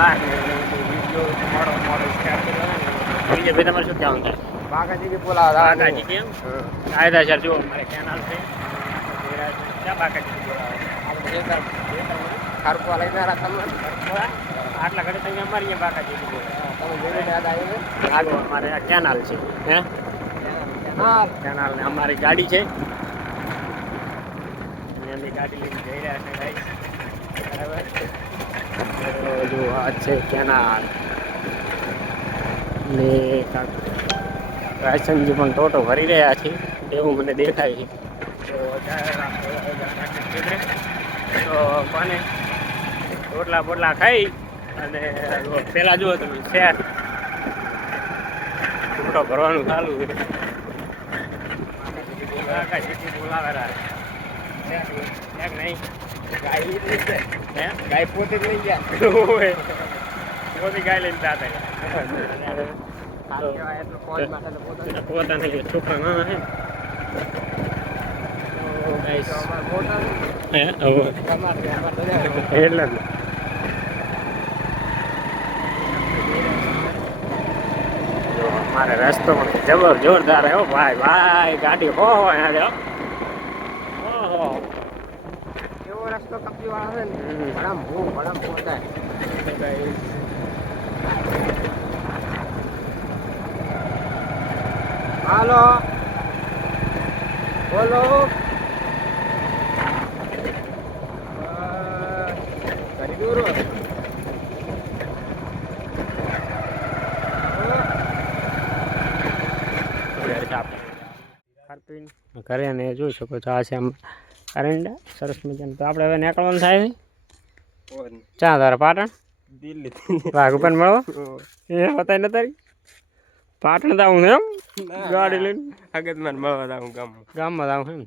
બોલા વિડીયો મોડો સ્ટાર્ટ કર્યો બીજે ભાઈ તમારે શું કહેવાનું થાય? બાકાજી બોલા બાકાજી કેમ કાયદા સર જો મારે કેનાલ છે ક્યાં બાકાજી બોલાવે ખરપો લઈને આટલા ઘડી તમે અમારી બાકાજી તમે યાદ આવ્યું આગળ અમારે આ કેનાલ છે હે હા કેનાલ ને અમારી ગાડી છે એમની ગાડી લઈને જઈ રહ્યા છે ભાઈ બરાબર જો આ છે કેનાલ ને રાયસનજી પણ ટોટો ભરી રહ્યા છે એવું મને દેખાય છે તો કોને રોટલા બોટલા ખાઈ અને પેલા જુઓ તમે શહેર ટોટો ભરવાનું ચાલુ બોલાવેલા નહીં ગાય પોતે જ લઈ ગયા પોતે ગાય લઈને જતા પોતાના છોકરા નાના છે એટલે જ મારે રસ્તો પણ જોરદાર હો ભાઈ ભાઈ ગાડી હો ઓહો એવો રસ્તો કપી વાળો છે ને ભડમ પોતાય હાલો બોલો કરી દૂર ઘરે ને જોઈ શકો છો આ છે આમ અરંડા સરસ મજાનું તો આપણે હવે નીકળવાનું થાય છે ચા તારા પાટણ દિલ્હી વાઘ પણ મળવા એ બતાય ને તારી પાટણ જાવું એમ ગાડી લઈને આગળ મને મળવા જાઉં ગામમાં જાવું એમ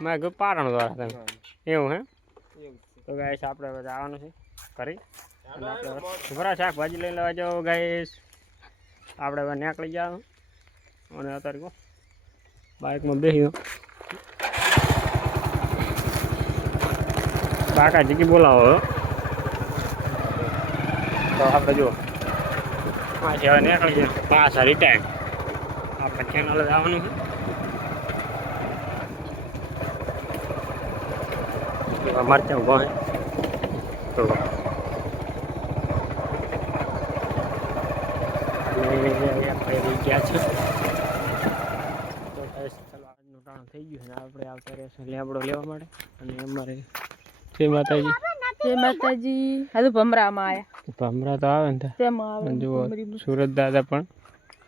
મેં કીધું પાટણ દ્વારા તમે એવું હે તો ગાઈસ આપણે હવે જવાનું છે કરી અને આપણે ભરા શાકભાજી લઈ લેવા જાઓ ગાઈસ આપણે હવે નીકળી જાવ અને અત્યારે કહો બાઇકમાં બેસી બાકાજી કી બોલાવો તો આપણે જુઓ પાછી હવે નીકળી જાય પાછા રિટાયર આપણે કેનાલ જવાનું છે મરચાં ઉભા તો ગયા છે થઈ ગયું ને આપણે આવતા રહેશું લેબડો લેવા માટે અને અમારે જય માતાજી હા તો ભમરામાં આયા ભમરા તો આવે ને જુઓ સુરત દાદા પણ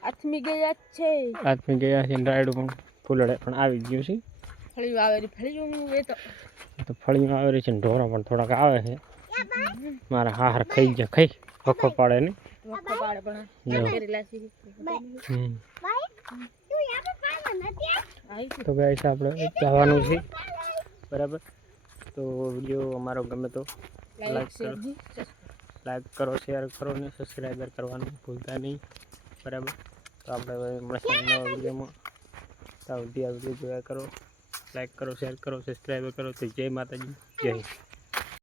આથમી ગયા છે ને રાયડું પણ ફૂલડે પણ આવી ગયું છે ફળિયું આવેલી ફળિયું એ તો ફળિયું આવેલી છે ને ઢોરો પણ થોડાક આવે છે મારા હાર ખાઈ ગયા ખાઈ વખો પાડે ને વખો પાડે પણ તો ગાઈસ આપણે જવાનું છે બરાબર તો વિડીયો અમારો ગમે તો લાઈક કરો શેર કરો ને સબસ્ક્રાઈબર કરવાનું ભૂલતા નહીં બરાબર તો આપણે હવે મળશે નવા વિડીયોમાં તો વિડીયો જોયા કરો લાઈક કરો શેર કરો સબસ્ક્રાઈબર કરો તો જય માતાજી જય